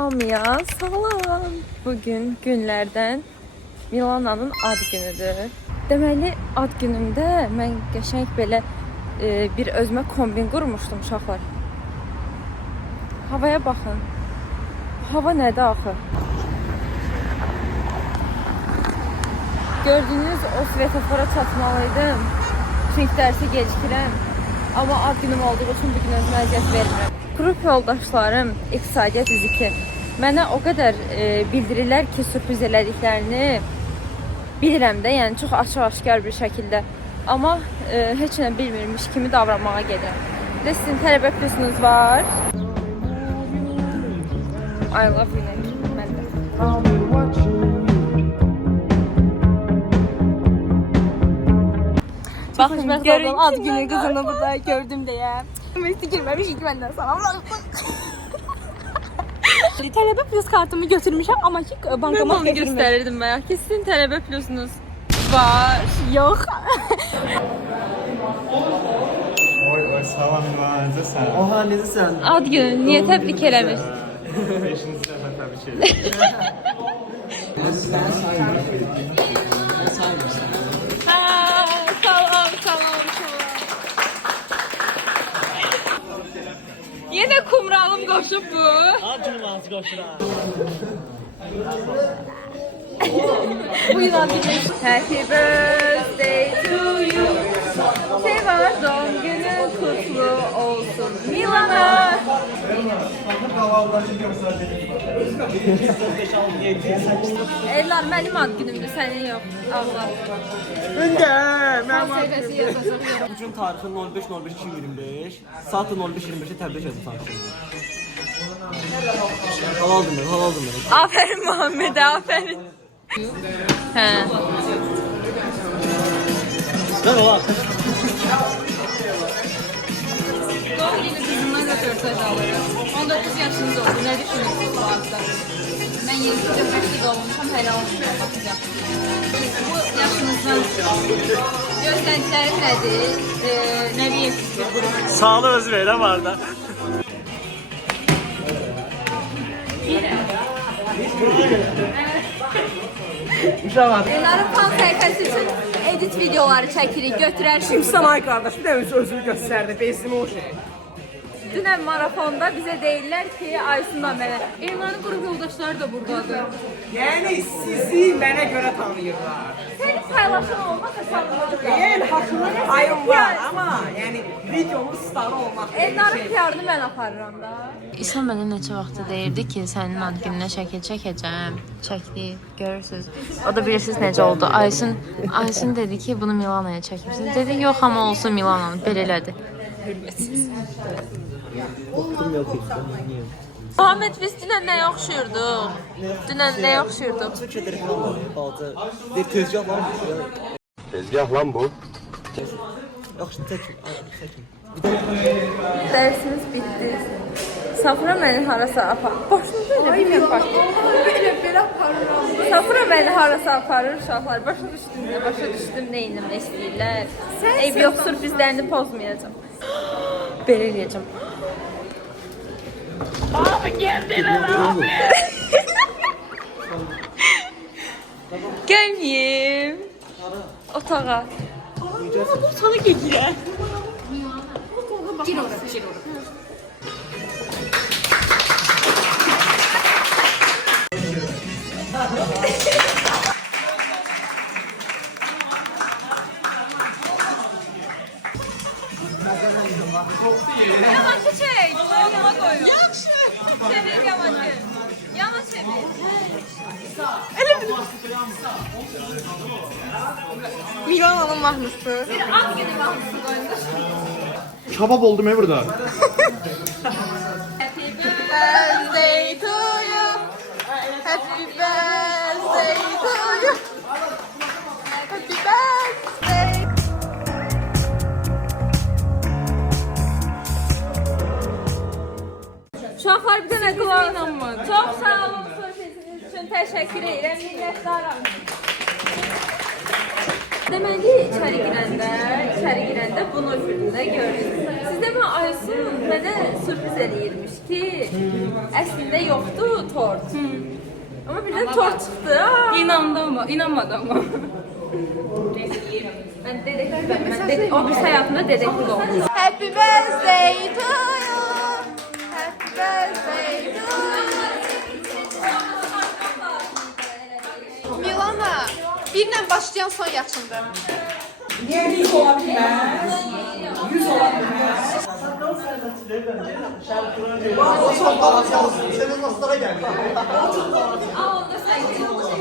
Hamıya salam. Bugün günlərdən Milana'nın ad günüdür. Deməli, ad günümdə mən qəşəng belə bir özümə kombin qurmuşdum uşaqlar. Havaya baxın. Hava nədir axı? Gördüyünüz o svetofora çatmalıydım. Çünki dərsə gecikirəm. Amma ad günüm olduğu üçün bugün özümə əziyyət vermirəm. Qrup yoldaşlarım iqtisadiyyat üzrə mənə o qədər bildirirlər ki, sürpriz elədiklərini bilirəm də, yəni çox açıq-aşkar bir şəkildə. Amma heç nə bilmirmiş kimi davranmağa gedirəm. Bir də sizin tələbə plusunuz var. I love you, mən də. Baxın, görün ad günü qızını burada gördüm deyə. Ümumiyyətlə girməmiş ilk məndən salamlar. Tələbə plus kartımı götürmüşəm, amma ki bankama Mən onu göstərirdim bayaq ki, sizin tələbə plusunuz var. Yox. Oy, salam Milan'ınıza salam. Oha, necəsən? Ad günü niyə təbrik eləmir? 5-ci dəfə təbrik edirəm. Salam. Yenə kumralım qoşub bu. Ad günü hansı qoşuram? Bugün ad günü. Happy birthday to you. Sevar doğum günün kutlu olsun Milana. Evlar, mənim ad günümdür, sənin yox. Allah. Bugün tarixi 05.05.2025, saat 05.25-də təbrik edirəm tarixini. Halal demir. Aferin Muhammed'e, aferin. He. Nə olar? Doğum günü kızımla röportaj alırız. 19 yaşınız oldu. Ne düşünüyorsunuz bu hafta? Ben 7.5'te doğmuşum. Helal olsun. Bakacağım. Bu yaşınızdan gözlentilerim nedir? Ne bileyim bir grup. Sağlı öz verəm arada. Onların fan sayfası için edit videoları çəkirik, götürərik. Samay qardaş, bir də özünü göstərdi, bezimi o şey. Dünən marafonda bizə deyirlər ki, Aysun'dan mənə. Elmanın grup yoldaşları da buradadır. Yəni sizi mənə görə tanıyırlar. Senin paylaşan olmaq hesablamak. Yəni haqqında payım var, amma yəni videonun starı olmaq. Elnarın piyarını mən aparıram da. İsa mənə neçə vaxtı deyirdi ki, sənin ad gününə şəkil çəkəcəm. Çəkdi, görürsüz. O da bilirsiniz necə oldu. Aysun dedi ki, bunu Milana'ya çəkmişsiniz. Dedi, yox amma olsun Milana'nın. Belə elədi. Muhammed, biz dünən nəyə oxşuyurduq? Dünən nəyə oxşuyurduq? Tezgah lan bu. Tezgah lan bu. Yaxşı, çəkin. Dərsimiz bitdi. Safra məni harasa apar. Başınıza elə bilməm başlayın. Belə aparıram. Safra məni harasa aparır uşaqlar. Başa düşdüm nə etmək istəyirlər. Eyb yox, sürprizlərini pozmayacağım. Belə eləyəcəm. Abi gəldilər abi. Gəlməyim. Otağa. Sana gəlirəm. Gir oraya. Yamaçı çek. Yana koyun. Yaxşı. Çevir yamaçı. Yana çevir. Milana'nın mahnısı. Bir ad günü mahnısı koymuş. Kabab oldum burada. Happy Birthday to you. Happy birthday to you. Happy birthday. Uşaqlar bir dənə qulaq inanmadı. Çox sağ olun sözünüz üçün təşəkkür edirəm. Minnətdaram. Deməli, içəri girəndə bunu üfürdündə gördüm. Siz demə Aysun mənə sürpriz eləyirmiş ki, əslində yoxdur tort. Amma birdən tort çıxdı. İnanmadım mı? Mən dedektif, o bir həyatımda dedektif olmuş. Happy birthday to you. Happy birthday to you. Milana, birlə başlayan son yaşındır. Niye 100 olabilmez? 100 olabilmez.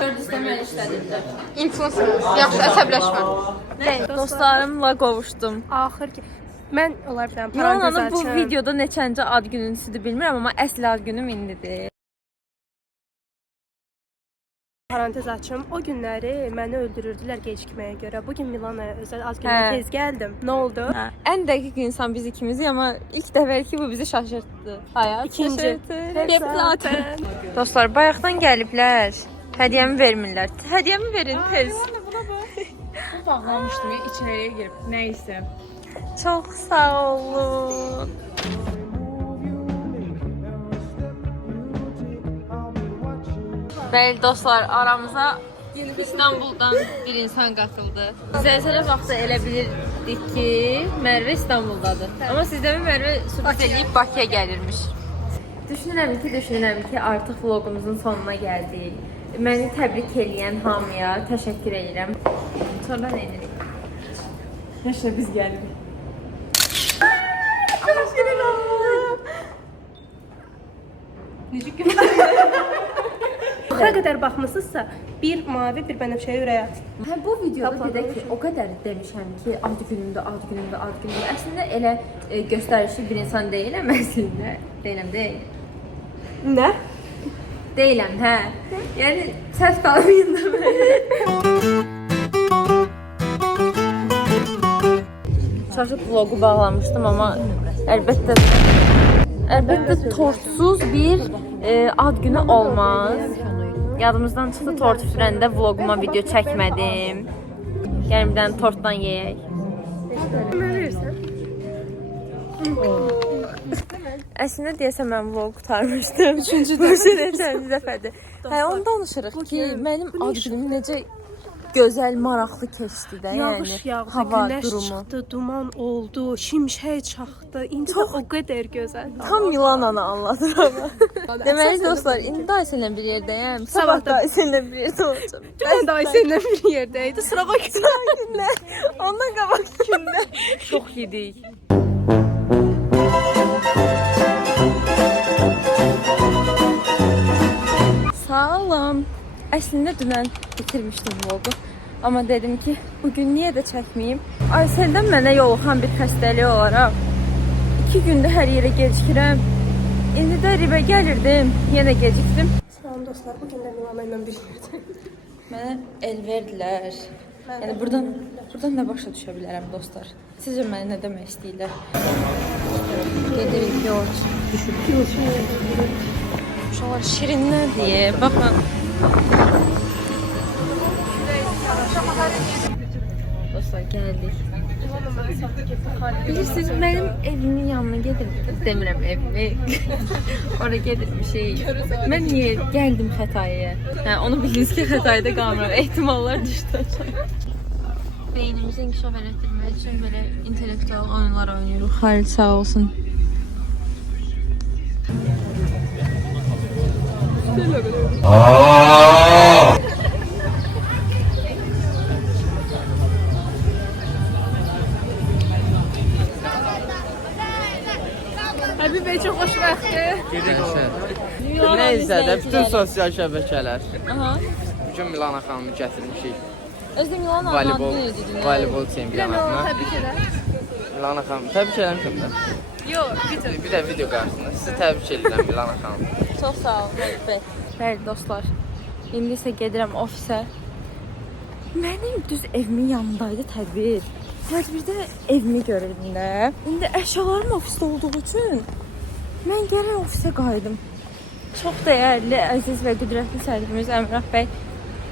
Gördünüz mən işlədirdim. İnfluencer. Yaxşı, əsəbləşmə. Dostlarımla qovuşdum. Axır ki, mən olar bilən Milana'nın bu videoda neçənci ad günüsüdür bilmirəm, amma əsl ad günüm indidir. parantez açım. O günləri məni öldürürdülər gecikməyə görə. Bugün Milana'ya özəl az gündə tez gəldim. Nə oldu? Ən dəqiq insan biz ikimizik, amma ilk dəfə ki bu bizi şaşırtdı. Hayat İkinci. şaşırtdı. Hep zaten. Dostlar, bayaqdan gəliblər. Hədiyyəmi vermirlər. Hədiyyəmi verin tez. Bağlamışdım ya, içeriye girip neyse. Çox sağ olun. Bəli dostlar, aramıza İstanbuldan bir insan qatıldı. Zəlzələ vaxtı elə bilirdik ki, Mərvə İstanbuldadır. Amma sizdə Mərvə sürpriz eləyib Bakıya gəlirmiş. Düşünürəm ki, artıq vlogumuzun sonuna gəldik. Məni təbrik eləyən hamıya təşəkkür edirəm. Sonra nə edirik? Yaşa biz geldik. Axıra qədər baxmısınızsa, bir mavi, bir bənövşəyə ürək at. Hə, bu videoda dedək ki, o qədər demişəm ki, ad günümdə. Əslində elə göstərişli bir insan deyiləm əslində. Deyil. Nə? Deyiləm, hə. Yəni səs tanımayın da məni. Çaşıb vlogu bağlamışdım, amma əlbəttə tortsuz bir ad günü olmaz. Yadımızdan çıxdı, tort üfürəndə vloguma video çəkmədim. Yəni bir dənə tortdan yeyək. Mənə verirsən? Əslində deyəsən mən vlog qutarmışdım. Üçüncü dəfədir. Hə, onu danışırıq ki, mənim ad günüm necə gözəl, maraqlı keçdi də. Yağış Yəni yağdı, hava günəş durumu. çıxdı, duman oldu, şimşək çaxdı. İndi də o qədər gözəl. Tam Milana'nı anlatır ama. Deməli dostlar, indi daha seninlə bir yerdəyəm. Sabah da seninlə bir yerdə olacağım. Dünən də Ayşənlə bir yerdəydi. Sırağa günlər. Ondan qabaq günlər. Çox yedik. Sağlam. Əslində dünən bitirmişdim vlogu. Amma dedim ki, bugün niyə də çəkməyim? Aysel'dən mənə yoluxan bir xəstəlik olaraq 2 gündə hər yerə gecikirəm. İndi də Ribə gəlirdim, yenə gecikdim. Salam dostlar, bugün də Milana ilə bir yerdəyim. Mənə el verdilər. Yəni buradan nə başa düşə bilərəm dostlar? Sizcə mənə nə demək istəyirlər? Gedirik yox. Uşaqlar şirinlər deyə, baxın. Dostlar gəldik. Bilirsiniz, mənim evimin yanına gedim. Demirəm evimi. Oraya gedirmişik. Mən niyə gəldim Xətayəyə? Hə, onu bildiniz ki, Xətayədə qalmıram. Ehtimallar düşdü. Beynimizi inkişaf etdirmək üçün belə intellektual oyunlar oynayırıq. Xalid sağ olsun. Həbib bəy çox xoşbəxtdir. Nə izlədi? Bütün sosial şəbəkələr. Aha. Bugün Milana xanımı gətirmişik. Özdə Milana'nın adı neydi? Voleybol çempionatına. Təbrik edərəm. Milana xanım, təbrik edirəm də. Yox, video. Bir də video qarşısında sizi təbrik edirəm Milana xanım. Çox sağ olun, Məhbət. Bəli dostlar, indi isə gedirəm ofisə. Mənim düz evimin yanındaydı tədbir. Tədbirdə evimi görürdüm də. İndi əşyalarım ofisdə olduğu üçün mən gərək ofisə qayıdım. Çox dəyərli, əziz və qüdrətli sədrimiz Əmrah bəy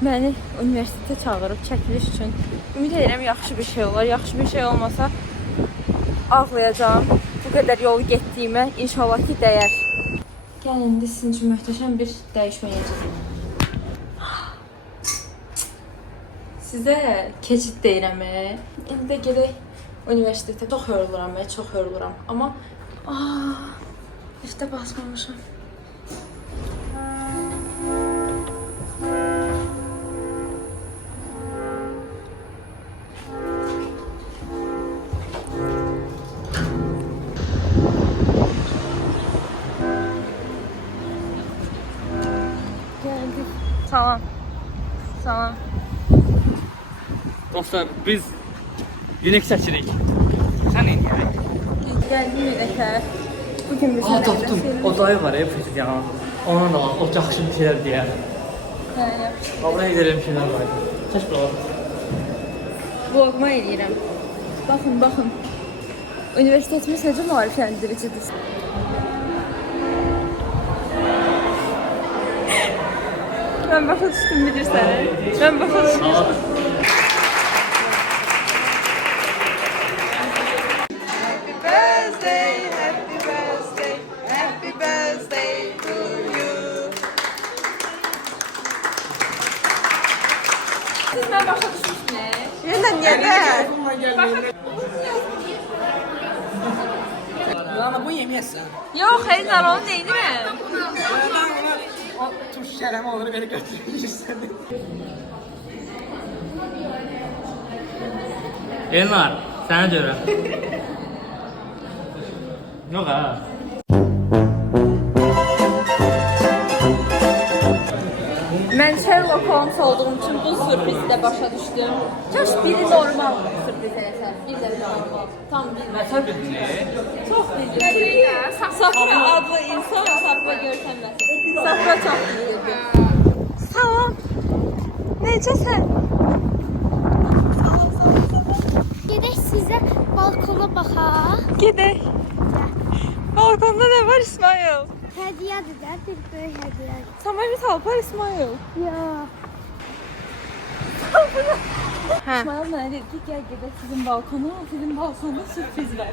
məni universitetə çağırıb çəkiliş üçün. Ümid edirəm yaxşı bir şey olar. Yaxşı bir şey olmasa ağlayacağam. Bu qədər yol getdiyimə inşallah ki dəyər. Gəlin indi sizin üçün möhtəşəm bir dəyişmə edəcəm. Sizə keçid deyirəm. İndi də gedək universitetə. Çox yoruluram, çox yoruluram. Amma işte basmamışam. Geldik. Salam. Salam. Dostlar biz yemek çəkirik. Sən nə edirsən? Gəldim Ürəkə. Bugün biz Tapdım. O dayı var ya Prezident. Ona da o yaxşı bir şeyler deyər. Abla edirəm şeyler var. Çək bura. Vlogma eləyirəm. Baxın, baxın. Universitetimiz necə maarifləndiricidir. Mən başa düşdüm bilirsən. Mən başa düşdüm. Siz mən başa düşmüşsünüz. Milana bunu yeməyəsən. Yox, Elnar onu deyirəm. O tuş şərəmi olur, beni götürürsən. Elnar, sənə görürəm. Yox ha. Mən Sherlock Holmes olduğum için bu sürprizi de başa düşdüm. Kaş biri normal sürpriz eləsə, bir də normal. Tam bilmə. Çox bildim. Safra adlı insan Safra görsənməsin. Safra çox bildirdi. Salam. Necəsən? Gedək sizə balkona baxaq. Gedək. Balkonda ne var İsmail? Hədiyyədir də, bir böyük hədiyyədir. Samimit alpar İsmail. Yox. İsmail mənə dedi ki, gəl gedək sizin balkona, sizin balkonda sürpriz var.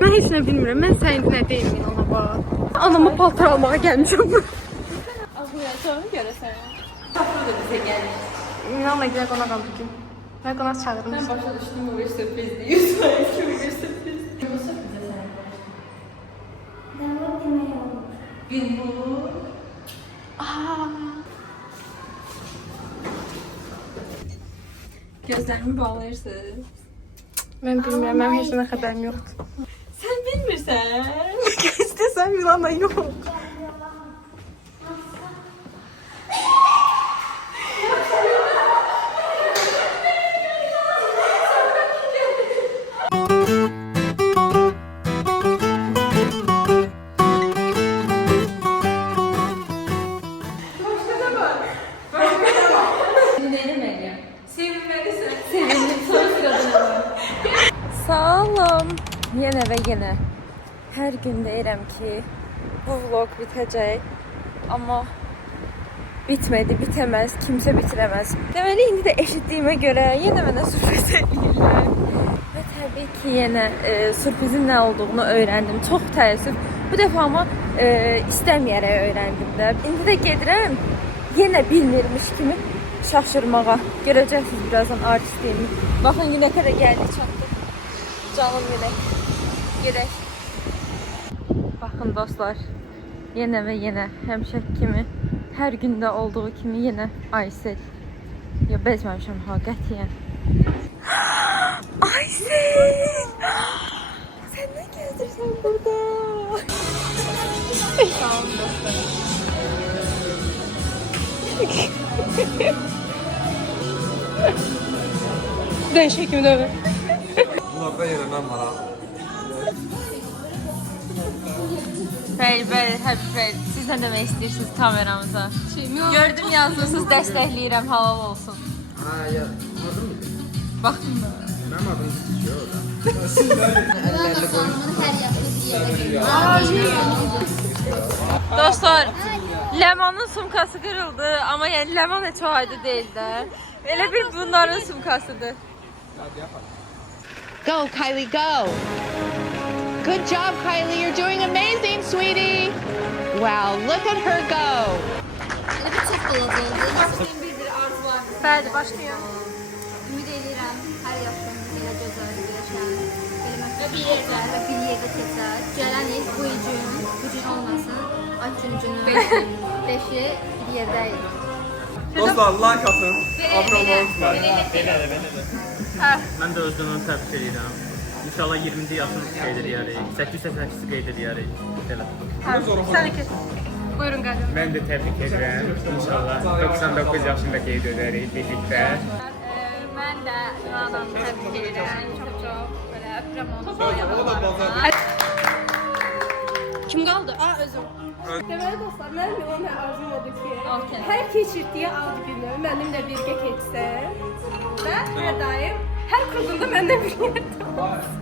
Mən heç nə bilmirəm. Mən sənin nə deyim Milana bax. Anama paltar almağa gəlmişəm. Ağlayacağını görəsən. Safra da bizə gəlir. Milana gilə qonaq al bugün. Mən qonaq çağırdım. Ben başa düşdüm bu bir sürprizdir. 100 faiz kimi bir sürpriz. Bu sürprizə sənə Davat demək olur. Günbur. Gözlərimi bağlayırsınız. Mən bilmirəm, mənim heç nə xəbərim yoxdur. Sən bilmirsən. İstəsən Milana yox. Salam. Yenə və yenə. Hər gün deyirəm ki, bu vlog bitəcək. Amma bitmədi, bitəməz, kimsə bitirəməz. Deməli, indi də eşitdiyimə görə yenə mənə sürpriz edirlər. Və təbii ki, yenə sürprizin nə olduğunu öyrəndim. Çox təəssüf. Bu dəfə amma istəməyərək öyrəndim də. İndi də gedirəm, yenə bilmirmiş kimi şaşırmağa. Görəcəksiniz birazdan artistliyimi. Baxın, günə qədər gəldik, çatdıq. Canım yine. Gedək. Baxın dostlar. Yenə və yenə həmişə kimi, hər gündə olduğu kimi yenə Aysel. Ya bezməmişəm ha qətiyyən. Aysel! Sən nə gəzdirsən burada? Sağ olun dostlar. Dəyişək kimi dövür. Bunlarda yerindən var ha. Bəli, Həbib bəy. Siz nə demək istəyirsiniz kameramıza? Gördüm yazırsınız, dəstəkləyirəm, halal olsun. Ha ya, gördün mü? Baxın da. Mənim adım çıxıyor orada. Dostlar, Lemanın sumkası kırıldı ama yani Leman heç o ayda değil de. Elə bir bunların sumkasıdır. Go, Kylie, go. Good job, Kylie. You're doing amazing, sweetie. Wow, look at her go. Elə bir çox olacaq. Bir arzular. Bəli, başlayın. Ümid edirəm hər yaşım belə gözəl, belə şən, belə məsələ və bir yerdə keçər. Gələn il bu gün olmasın. Ay günü 5-i bir yerdəyik. Dostlar like atın. Abone olun. Mən də özümü təbrik edirəm. İnşallah 20-ci yaşını qeyd edərik. 8-8 qeyd edərik. Belə. Buyurun gəlin. Mən də təbrik edirəm. İnşallah 99 yaşında qeyd edərik birlikdə. Mən də Nurhan'ı təbrik edirəm. Çox belə öpürəm onu. O da bazar. Kim qaldı? Özüm. Deməli dostlar, mənim Milana arzum odur ki, hər keçirdiyi ad günü mənimlə birgə keçsin və hər daim hər kurdunda məndən bir yerdə olsun.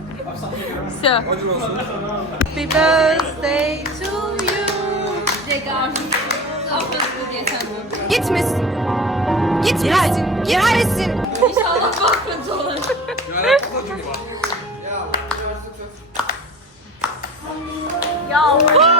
Все. Acı olsun. Happy birthday to you. Regardım. Afiyet olsun deyəsən bu. Gitmesin. Gitmesin. Giresin. İnşallah bakınca olur. Yani acı var. Ya.